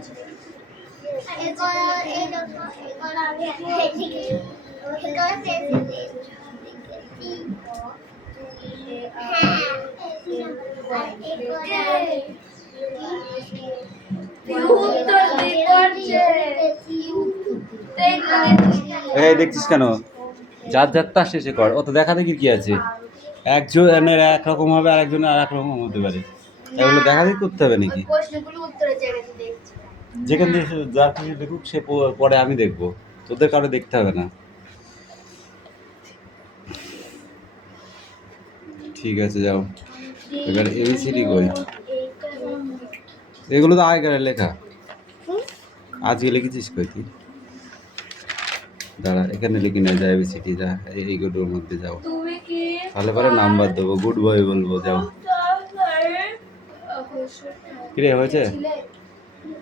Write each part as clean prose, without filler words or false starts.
এই দেখছিস কেন? যার যারটা শেষে কর, অত দেখা দেখি কি আছে? একজনের একরকম হবে, আর একজনের আর এক রকম হতে পারে। এগুলো দেখা দেখি করতে হবে নাকি? যেখান থেকে যার কিছু দেখুক সে পরে আমি দেখবো, তোদের কারো দেখতে হবে না। ঠিক আছে, যাও। এবার এবিসিডি কই? এগুলো তো আগেকার লেখা, আজকে লিখেছিস কই তুই? দাঁড়া, এখানে লিখি না, যা এবিসিডি, যা এইগুলোর মধ্যে যাও, তাহলে পরে নাম্বার দেবো, গুড বয় বলবো। যাও। কিরে হয়েছে?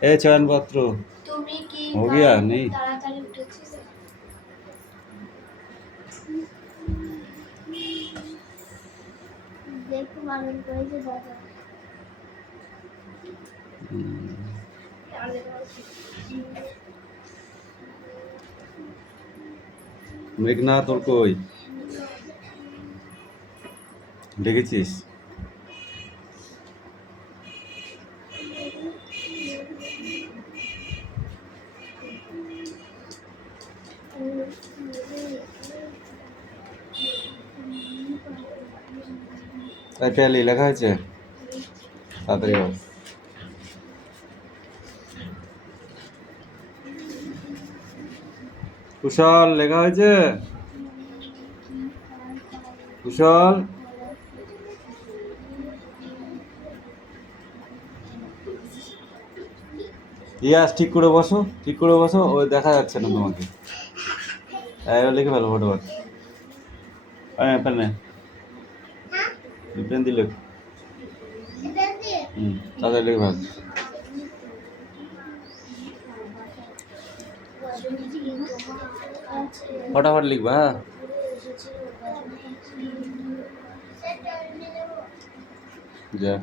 এ চয়নপত্র हो गया नहीं? মেঘনা তোর কই দেখেছিস? পেয়ালি লেখা হয়েছে, তাড়াতাড়ি বল। কুশল লেখা হয়েছে? কুশল, ইয়াস ঠিক করে বসো, ঠিক করে বসো, ওই দেখা যাচ্ছে না তোমাকে। লিখে ফেলো ফটোফট। পেন নে, পেন দিলে তাড়াতাড়ি লিখে ফেল। फटाफट लिखबा। जा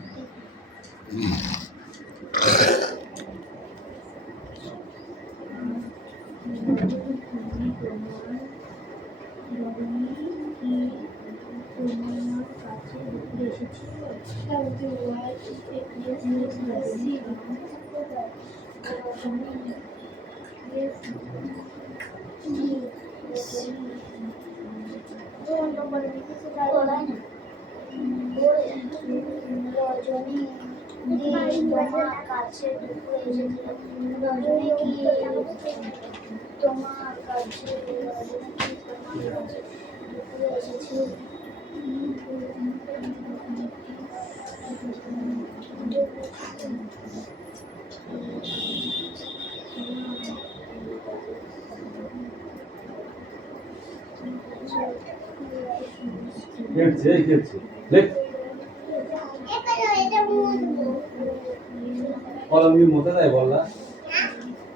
কলম মুতে দেয় বল না,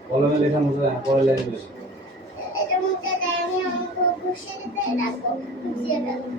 কলমে লেখা মুতে দেয় না, পরে লেখা দিলে এটা মুতে দেয়। আমি অঙ্ক বসে দিতে রাখবো, বুঝিয়ে রাখবো।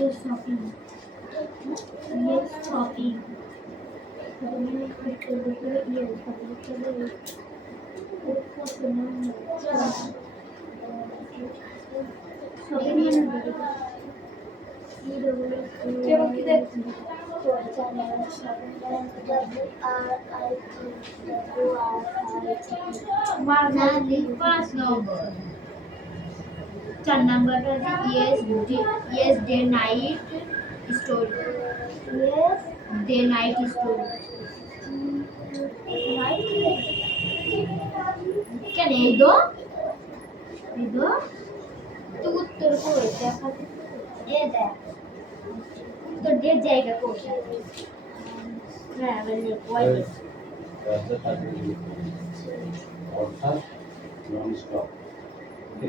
shopping. Yes, shopping. Pass number. 4 নাম্বারটা হচ্ছে yes day night story. Yes day night story. কেন এই দো তো উত্তর করে দেখা এ দেখ উত্তর দিয়ে জায়গা কোথায় হ্যাঁ বলি ওয়াই অর্থাৎ নন স্টপ। ওকে,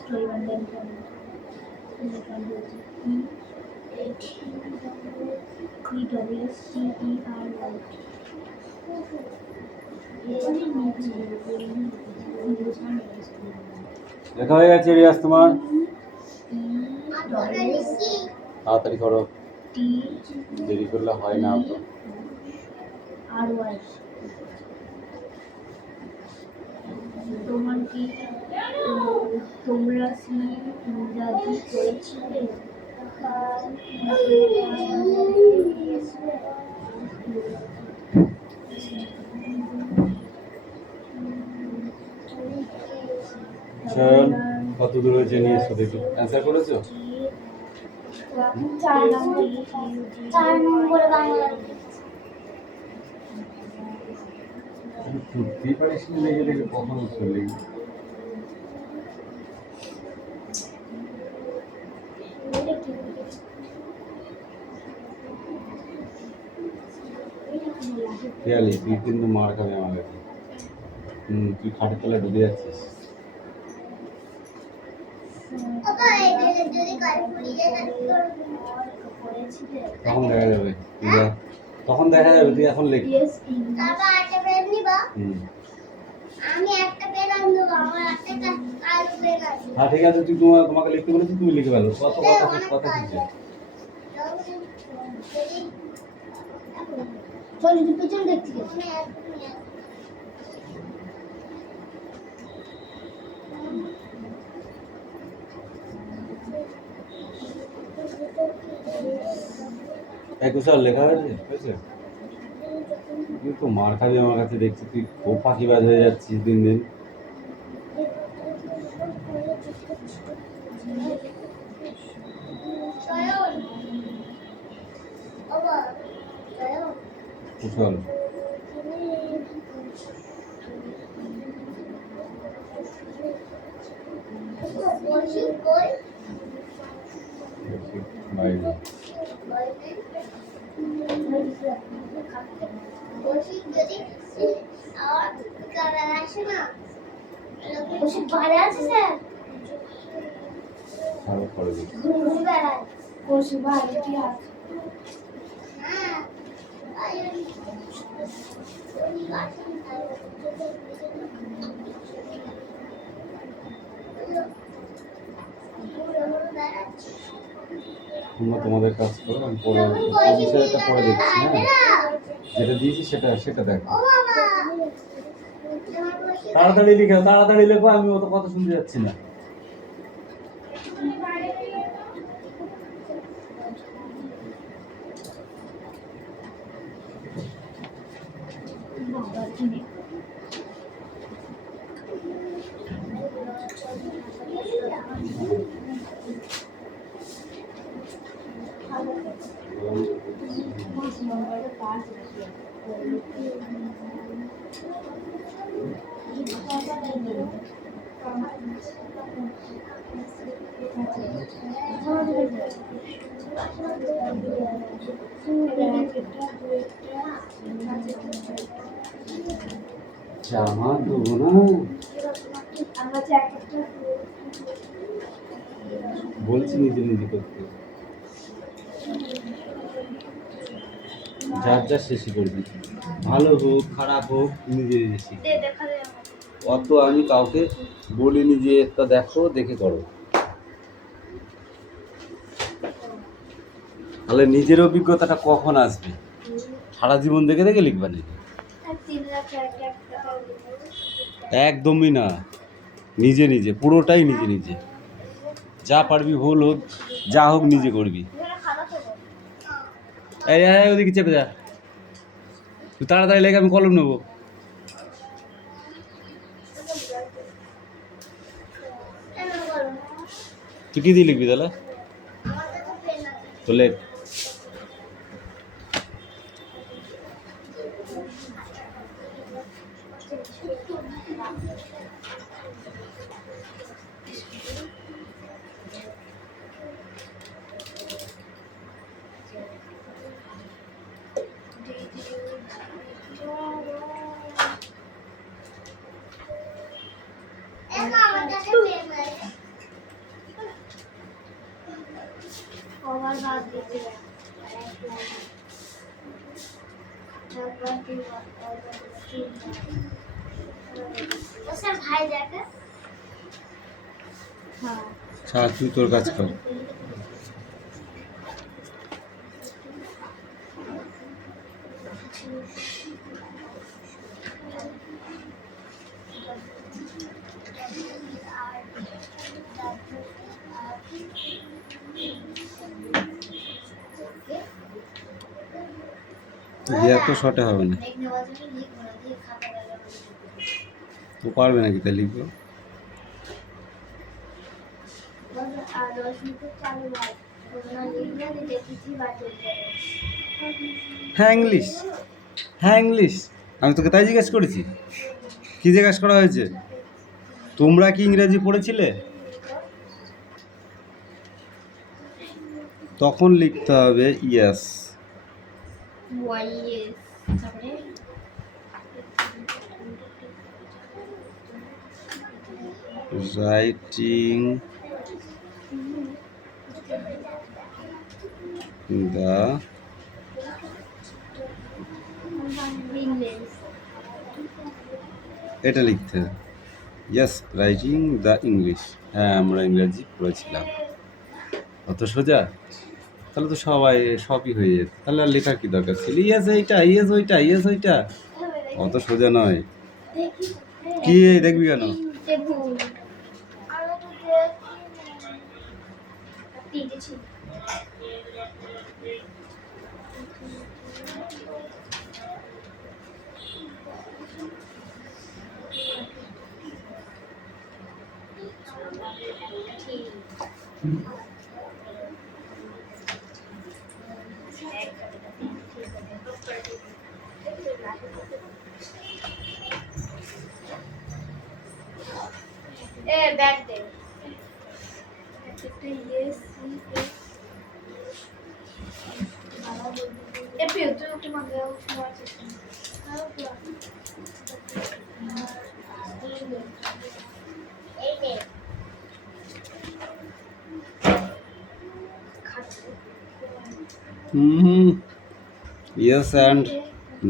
story one then লেখা হয়ে গেছে রিয়াজ তোমার? তাড়াতাড়ি করো, দেরি করলে হয় না তো। তোমার কি তোমরা ইংরাজি করেছিলে? শোন, কত দূর হয়েছে নিয়ে এসো দেখি। অ্যান্সার করেছো? 4 নম্বর বাংলা প্রিপারেশন লেগে দেখে কখন উত্তর লিখি। খেয়ালি তুই কিন্তু মার খাবি আমার কাছে। তুই খাটের তলায় ডুবে যাচ্ছিস। তখন দেখা যাবে, তখন দেখা যাবে, তুই এখন লেখ। হ্যাঁ ঠিক আছে, তুই তোমাকে লিখতে বলেছি, তুমি লিখে ফেলো। কত কথা কিছু পিছন দেখছি কুশল লেখা হয়েছে? তুই তো মার খাবি আমার কাছে, দেখছি তুই খুব ফাঁকিবাজ হয়ে যাচ্ছিস দিন দিন। কুশল বাইরে তোমরা তোমাদের কাজ করো, আমি পরে বিষয়টা পরে দেখছি। হ্যাঁ, যেটা দিয়েছি সেটা দেখো। তাড়াতাড়ি লিখো, তাড়াতাড়ি লেখো, আমি অত কথা শুনতে যাচ্ছি না। জামা দেবো না, বলছি নিজে নিজে করতে, যার যা শেষই করবি, ভালো হোক খারাপ হোক নিজে নিজে শিখ। অত আমি কাউকে বলিনি যে এটা দেখো দেখে করো, তাহলে নিজের অভিজ্ঞতাটা কখন আসবে? সারা জীবন দেখে দেখে লিখবা নাকি? একদমই না, নিজে নিজে, পুরোটাই নিজে নিজে, যা পারবি ভুল হোক যা হোক নিজে করবি। এই ওদিকে চেপে যা, তুই তাড়াতাড়ি লেগে, আমি কলম নেবো। তুই কি দিয়ে লিখবি তাহলে? তো লেখ। ভাই দেখে তুই তোর কাজ কর। এত শর্টে হবে না, তো পারবে নাকি তা লিখবো? হ্যাঁ ইংলিশ, হ্যাঁ ইংলিশ, আমি তোকে তাই জিজ্ঞেস করেছি। কি জিজ্ঞেস করা হয়েছে? তোমরা কি ইংরেজি পড়েছিলে? তখন লিখতে হবে ইয়েস। রাইটিং দ্য এটা লিখতে হবে ইয়েস রাইটিং দ্য ইংলিশ। হ্যাঁ আমরা ইংরেজি পড়েছিলাম। অত সোজা? তাহলে তো সবাই সবই হয়ে যেত, তাহলে আর লেখার কি দরকার ছিল? ইয়েস এইটা, ইয়েস ওইটা, ইয়েস ওইটা, অত সোজা নয়। কি দেখবি কেন? ব্যাগ দে ইয়েস অ্যান্ড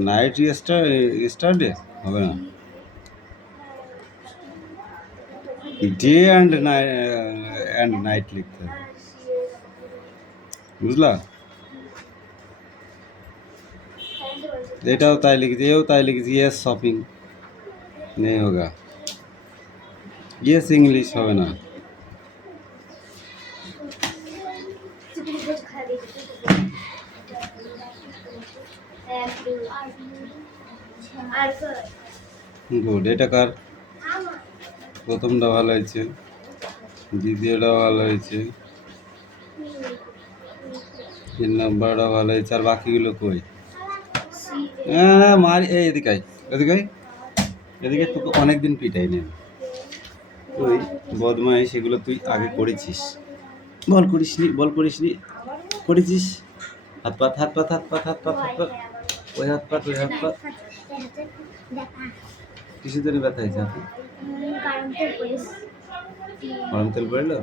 নাইট yesterday হবে না, ডে অ্যান্ড নাইট লিখতে হবে, বুঝলা? এটাও তাই লিখেছি, এও তাই লিখেছি, ইয়েস শপিং নেই হোগা, ইয়েস ইংলিশ হবে না। গুড, এটা কার? প্রথমটা ভালো হয়েছে, দ্বিতীয়টা ভালো হয়েছে, 3 নম্বরটা ভালো হয়েছে, আর বাকিগুলো কই? হ্যাঁ মারি, এই এদিকে আয়, এদিকে আয়, এদিকে তোকে অনেকদিন পিটাই নেই। তুই বদমাইশ সেগুলো তুই আগে করেছিস। বল করিসনি, বল করিসনি, করেছিস। হাত পাত হাত পাত হাত পাত হাত পাত হাত পাত, ওই হাত পাত ওই হাত পাত। কিছু জন্য ব্যথা হয়েছে হাতে? গরম তেল পড়লো?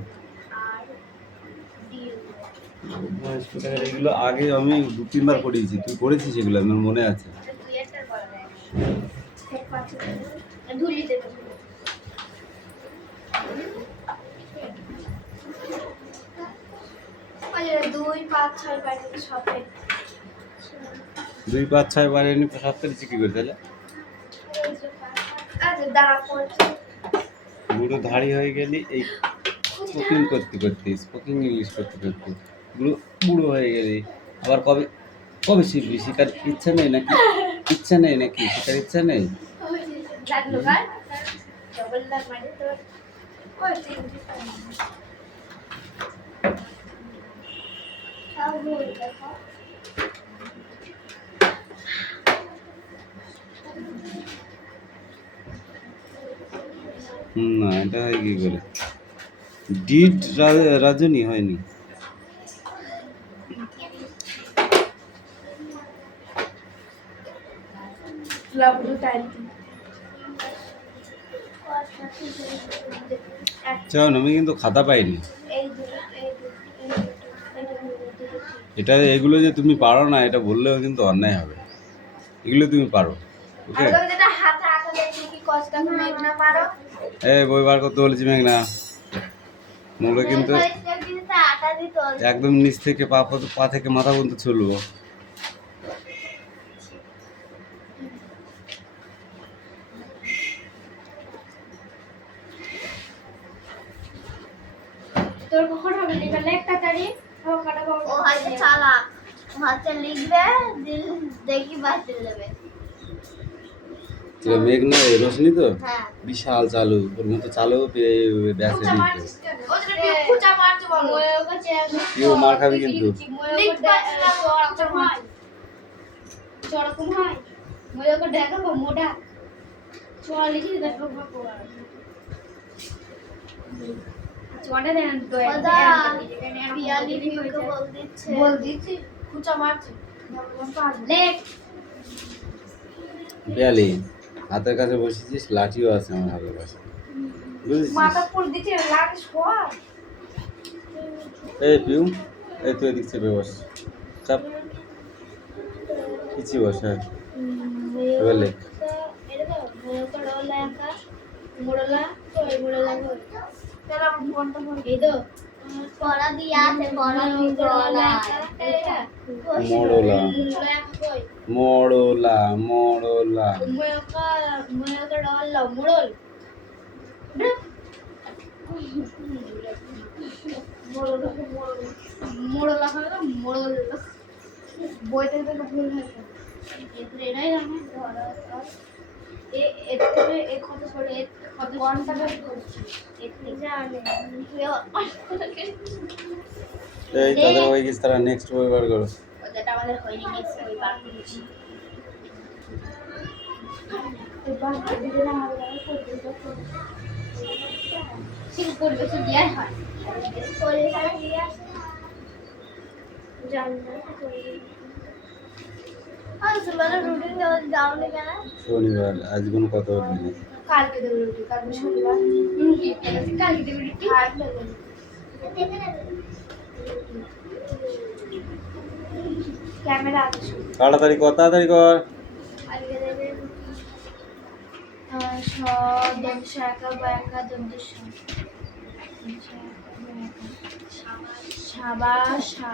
এগুলো আগে আমি 2-3 বার করিয়েছি, তুই করেছিস এগুলো আমার মনে আছে। দুই পাঁচ ছয় পাঁচ সব 2-5-6 বার এনে সপ্তাহে কি করে তাহলে? দাঁড়া করছে পুরো ধাড়ি হয়ে গেলি এই স্পোকিং করতে করতে, স্পোকিং ইংলিশ করতে করতে পুরো বুড়ো হয়ে গেলি। আবার কবে কবে শিখবি? শেখার ইচ্ছা নেই নাকি? ইচ্ছা নেই নাকি? শেখার ইচ্ছা নেই? লাগলো কার ডবল লাগ মানে তো ওই তিন খাও বল দেখো না, এটা হয় কি করে? ডিড রাজনী হয়নি। লাভলু টাইম চল, আমি কিন্তু খাতা পাইনি। এই দুটো এটা এগুলো যে তুমি পারো না এটা বললেও কিন্তু অন্যায় হবে। এগুলো তুমি পারো, ওকে? আর যেটা হাতে আঁকা দেখি কি কষ্টটা মেঘ না পারো বই বার করতে বলেছি মেঘনা। মুখে কিন্তু আটা দিতে একদম নিচ থেকে পা থেকে মাথা পর্যন্ত চলবো। তোর কখন হবে লিখা লেখ তাড়াতাড়ি ও হয়তো চালাক হাতে লিখবে দেখি বাঁচতে দেবে মেঘনা রোশনি তো হ্যাঁ বিশাল চালু, ওর মতো চালু ব্যাসে খুঁচা মারছে বলো কেউ মার খাবি কিন্তু। চরকম হয় মই ওকে দেখাবো মোটা চড়া লিখি দেখাবো চড়া দেন বল দিচ্ছি খুঁচা মারছে লেখ বেয়ালি হাতের কাছে বসেছিস, লাঠিও আছে আমার হাতের কাছে, বুঝেছিস? মাথা পুর দিচ্ছে লাগিস কোয়া এই পিউ, এই তুই এদিক চেপে বস, চাপ পিছিয়ে বস। হ্যাঁ, এবার লেখ। পড়া দিয়া আছে পড়া মরলা মরলা মরলা মোড়ল মোড়ল মোড়ল বইতে তো ভুল হয়েছে এটাই জানে এর থেকে এক কত করে এক কত ঘন্টা করছি এর থেকে জানে এই তাদের হয়ে গেছে, তারা নেক্সট বই বার করো। যেটা আমাদের হয়নি নেক্সট ওই বার করছি এবার দিদি না আমাদের করতে ঠিক করবে তো দিয়া হয় করে সারা দিয়া জানি না তোমার রুটিন যাও না কেন শনিবার আজ কোনো কথা বলবি না। কালকে দেবো রুটি কালকে শনিবার রুটি কালকে দেবো রুটি আর দেবো ক্যামেরা আছে তাড়াতাড়ি কর, তাড়াতাড়ি কর। আজকে দেবে দশ একা বা একা দশ সাবাসা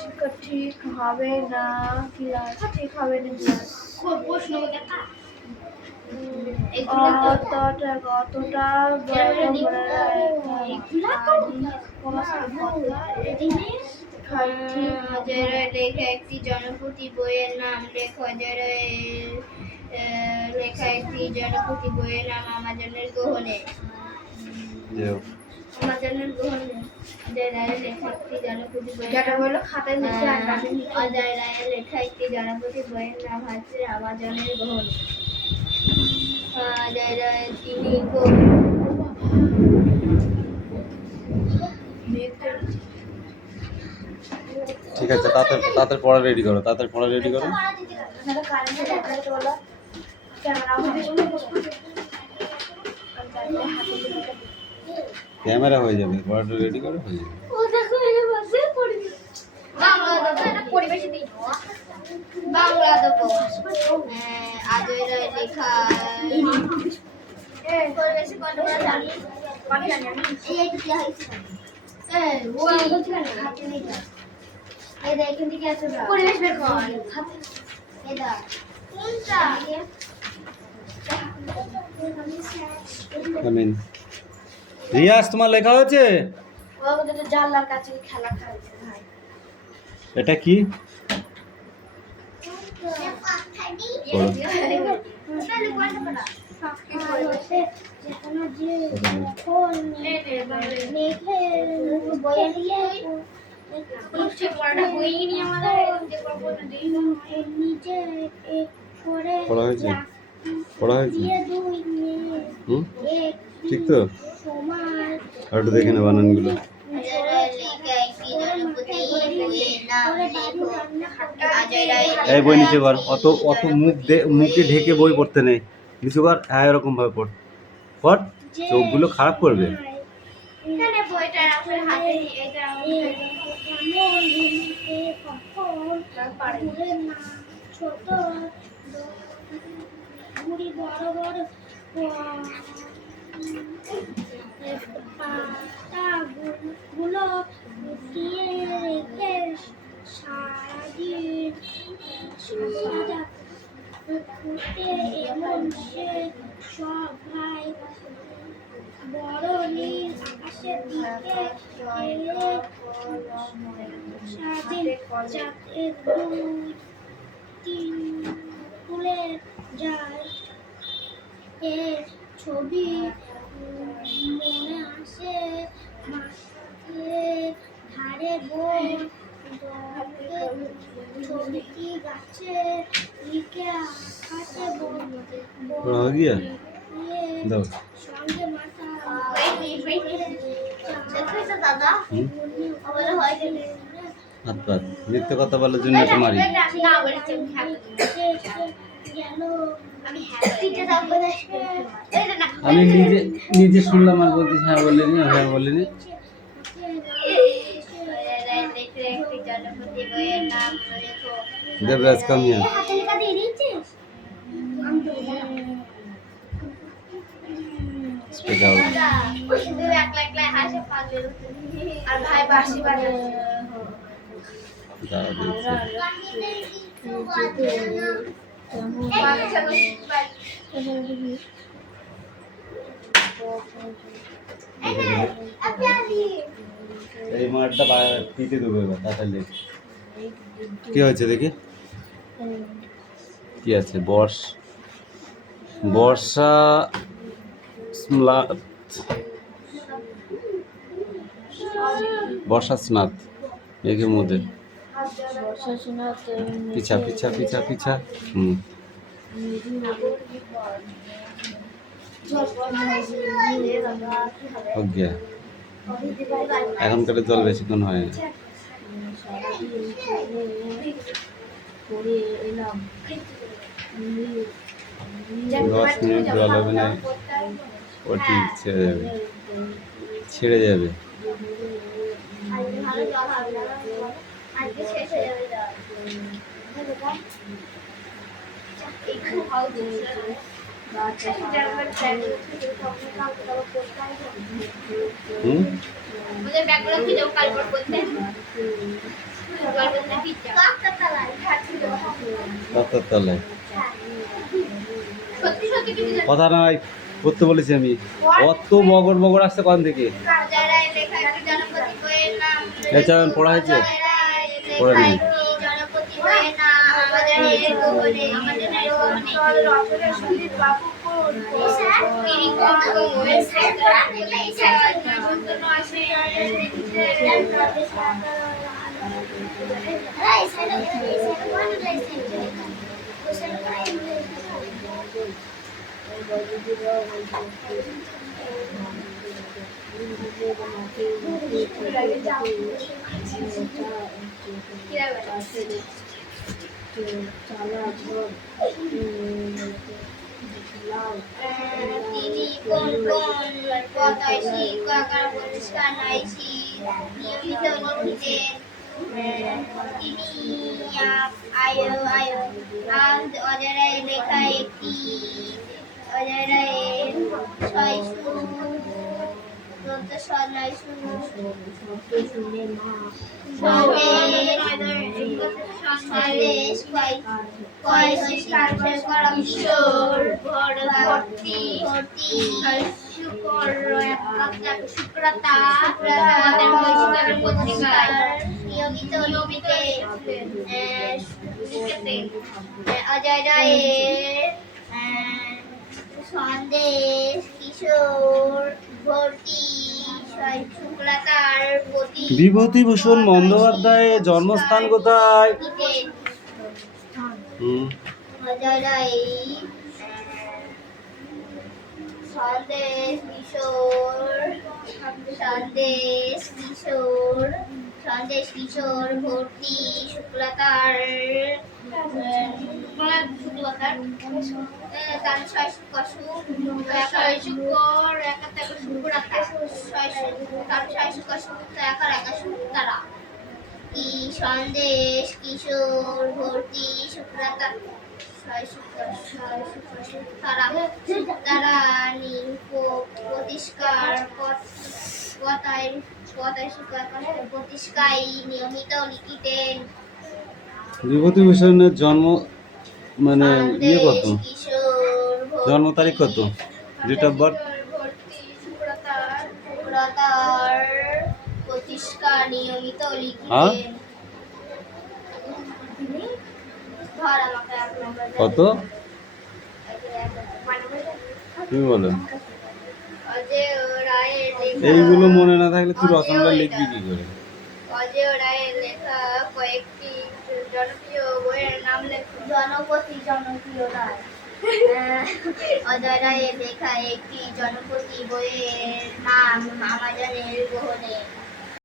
শিক্ষা ঠিক হবে না ক্লাস ঠিক হবে না ক্লাস প্রশ্ন দেখা অতটা লেখা একটি জনপ্রতি বইয়ের নাম লেখা লেখা একটি জনপ্রতি বইয়ের নাম আমাজনের গ্রহণে আমাজনের গ্রহণে অজয় রায়ের লেখা একটি জনপ্রতি বইয়ের যেটা নাম হলো খাতায় নিচে আর গাছের নিচে। অজয় রায়ের লেখা একটি জনপ্রতি বইয়ের নাম হচ্ছে আমাজনের গ্রহণ। অজয় রায় তিনি ঠিক আছে, তাড়াতাড়ি পড়া রেডি করো, তাড়াতাড়ি পড়া রেডি করো। ক্যামেরা হয়ে যাবে, পড়াটা রেডি করো, হয়ে যাবে। বাংলা দেবো অজয় রায় লেখা পরিবেশে কতটা জানি এই তো দেয়া হয়েছে এই দেখ এখান থেকে আছে পরিবেশ বের কর এই দা কোনটা আমিন। রিয়াজ, তোমার লেখা হয়েছে? ওদের তো জানলার কাছে খেলা খেলছে ভাই। এটা কি? পড়া হয়েছে? পড়া হয়েছে? হুম, ঠিক তো? আর একটু দেখে নে বানানগুলো। এই বই নিচে কর, অত অত মুখে ঢেকে বই পড়তে নেই, নিচু কর। হ্যাঁ, এরকম ভাবে পড়, পড়, চোখগুলো খারাপ করবে। গুলো দিয়ে রেখে সারাদিন ঘুরতে এমন সে সব ভাই বড় নীল আকাশের দিকে এলে সারাদিন যাতে দুই তিন তুলে যায় এ ছবি মনে আসে মাঠে ধারে বই ছবিটি গাছে লিখে আকাশে পড়া হয়ে গিয়া দাও। সঙ্গে মাথা দাদা হয় হাত পাত মিথ্যে কথা বলার জন্য তো মারি। আমি নিজে শুনলাম আর বলতেছি হ্যাঁ বলিনি, হ্যাঁ বলিনি। Devraj Kamiya speak out. আর ভাই বাঁশি বাজায়। দাঁড়া এই মাঠটা পিটে দেবো এবার তাড়াতাড়ি। কি হয়েছে দেখি? কি আছে? বর্ষা স্নাত, বর্ষা স্নাত এর মধ্যে পিছা পিছা পিছা পিছা। হুম, ওকে। এখনকার জল বেশিক্ষণ হয় না, 10 মিনিট জল হবে না, ওটি ছেড়ে যাবে, ছেড়ে যাবে। হুম, রাস্তার তলায় কথা নয় করতে বলেছি আমি। অত বগর আসছে কোন থেকে? এটা পড়া হয়েছে? পড়া নেই। তিনি কোন কোন কথায় শিক্ষাকার পরিষ্কার নাইছি নিয়মিত লিখিতেন তিনি আয়ো আয়ো আজ অজরায় লেখা একটি অজরায় ছয় নিয়মিত অজয় রায়ের সন্দেশ কিশোর ভর্তি শুক্লাতার প্রতি বিভূতিভূষণ বন্দ্যোপাধ্যায়ের জন্মস্থান কোথায়? অজয় রায় সন্দেশ কিশোর ভর্তি শুক্লাতার সন্দেশ কিশোর ভর্তি শুক্লাতার প্রতিষ্কার প্রতিষ্কায় নিয়মিত লিখিতেন বিভূতিভূষণের জন্ম মানে ইয়ে কত, কিশোর জন্ম তারিখ কত, ডেট অফ বার্থ? শুক্রতার প্রতিষ্কা নিয়মিত হ্যাঁ? লিখিতেন ধর আমাকে এক নম্বর কত তুমি বলো? অজয় রায়ের লেখা এইগুলো মনে না থাকলে তুই রচনাটা লিখবি কি করে? অজয় রায়ের লেখা কয়েকটি জনপ্রিয় বইয়ের নাম লেখো। জনপ্রিয় রায় অজয় রায়ের লেখা একটি জনপ্রিয় বইয়ের নাম আমাজনের গ্রহণে